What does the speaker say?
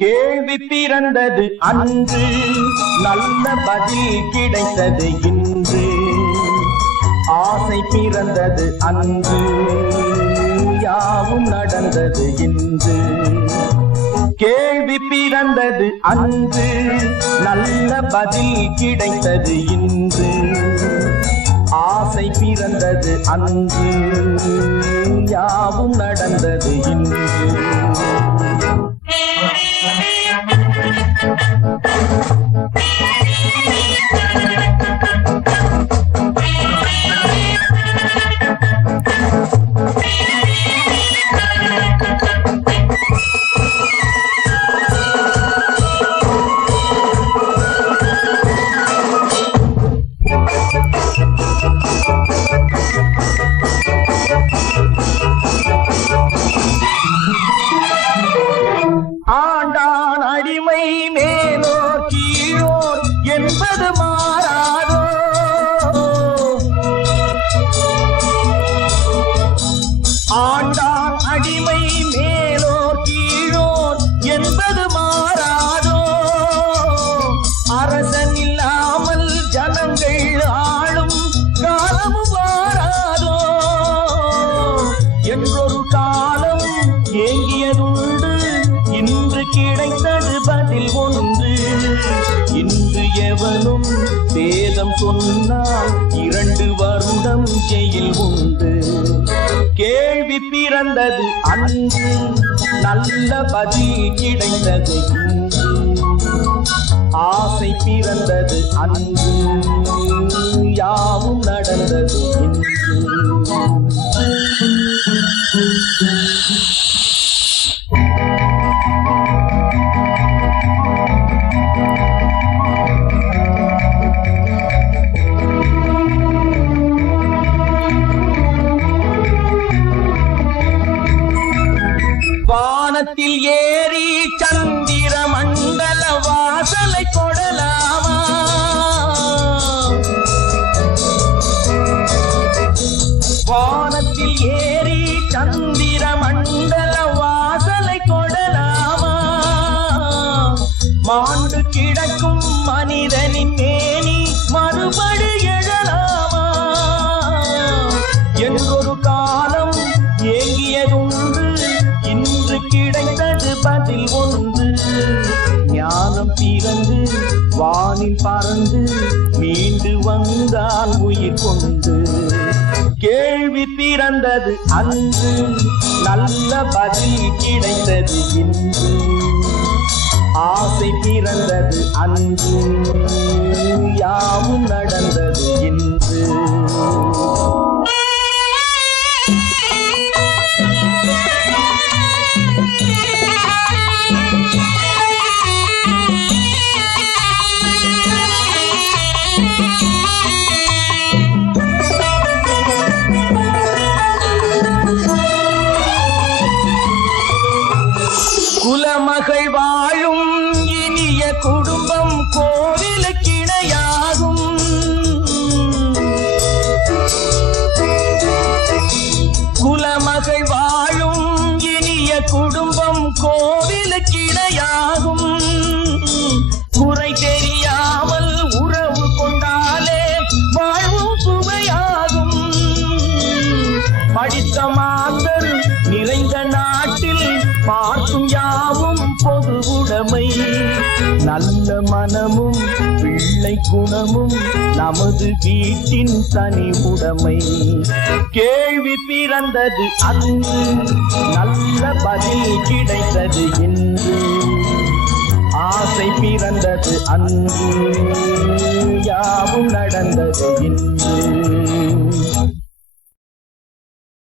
கேள்வி பிறந்தது அன்று, நல்ல பதில் கிடைத்தது இன்று. ஆசை பிறந்தது அன்று, யாவும் நடந்தது இன்று. கேள்வி பிறந்தது அன்று, நல்ல பதில் கிடைத்தது இன்று. ஆசை பிறந்தது அன்று, யாவும் நடந்தது இன்று. ஆண்டான் அடிமை மேலோர் கீழோர் என்பது மாறாதோ. ஆண்டான் அடிமை மேலோர் கீழோர் என்பது மாறாதோ. அரசன் இல்லாமல் ஜனங்கள் ஆளும் காலமும் மாறாதோ. என்றொரு காலம் ஏங்கியதுண்டு, இன்று கிடைத்தது பதில் ஒன்று. இன்று எவனும் வேதம் சொன்னால் 2 வருடம் ஜெயில் உண்டு. கேள்வி பிறந்தது அன்று, நல்ல பதில் கிடைத்தது இன்று. ஆசை பிறந்தது அன்று, யாவும் நடந்தது இன்று. வானத்தில் ஏறி சந்திர மண்டல வாசலை கொடலாமா? வானத்தில் ஏறி சந்திர மண்டல வாசலை கொடலாமா? மாண்டு கிடக்கும் மனிதனின் மேனி மறுபடி எழலாமா? என்றொரு காலம் ஏங்கியதுண்டு, இன்று கிடைத்தது பதில் ஒன்று. ஞானம் பிறந்து வானில் பறந்து மீண்டு வந்தான் உயிர் கொண்டு. கேள்வி பிறந்தது அன்று, நல்ல பதில் கிடைத்தது இன்று. ஆசை பிறந்தது அன்று, யாவும் நடந்தது இன்று. குலமகள் வாழும் இனிய குடும்பம் கோவிலுக்கு இணையாகும். குலமகள் வாழும் இனிய குடும்பம் கோவிலுக்கு இணையாகும். குறை தெரியாமல் உறவு கொண்டாலே வாழ்வும் சுவையாகும். படித்த மாந்தர் நிறைந்த நாட்டில் பார்க்கும் யாவும் பொது உடைமை. நல்ல மனமும் பிள்ளை குணமும் நமது வீட்டின் தனி உடைமை. கேள்வி பிறந்தது அன்று, நல்ல பதில் கிடைத்தது இன்று. ஆசை பிறந்தது அன்று,